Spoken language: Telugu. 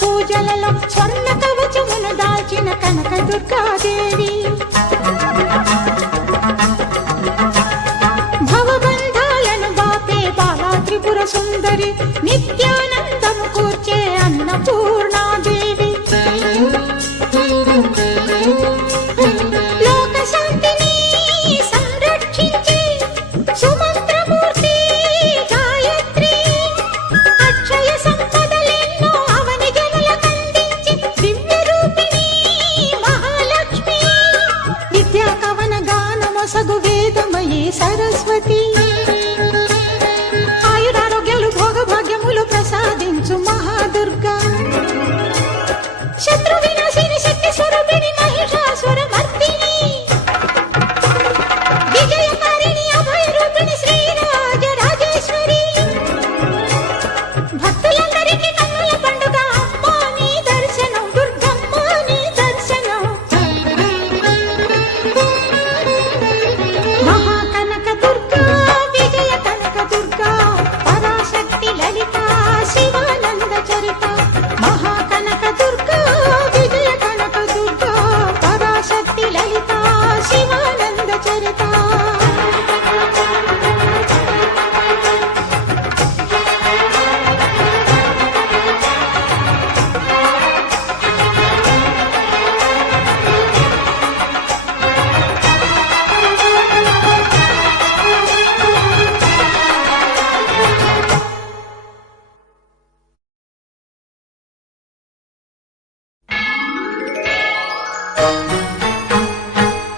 పూజలలో స్వర్ణ కవచమును దాచిన కనక దుర్గాదేవి భవబంధాలను బాపే బాలా త్రిపుర సుందరి నిత్యానందము కూర్చే అన్నపూర్ణాదేవి లోక శాంతిని సంరక్షించే సుమంత్రమూర్తి గాయత్రి అక్షయ సంపదలెన్నో అవని జనులకందించి దివ్య రూపిణి మహాలక్ష్మి విద్యా కవన గానమొసగు వేదమయీ సరస్వతి ఆయురారోగ్యాలు భోగభాగ్యములు ప్రసాదించు మహాదుర్గా శత్రు వినాశిని శక్తి స్వరూపిణి మహిషాసుర మర్దిని విజయకారిణి అభయ రూపిణి శ్రీరాజ రాజేశ్వరి భక్తులందరికీ కన్నుల పండుగ అమ్మా నీ దర్శనం దుర్గమ్మ నీ దర్శనం మహాకనక దుర్గా విజయ కనక దుర్గా పరాశక్తి లలిత శివానంద చరిత మహాకనక దుర్గా విజయ కనక దుర్గా పరాశక్తి లలిత శివానంద చరిత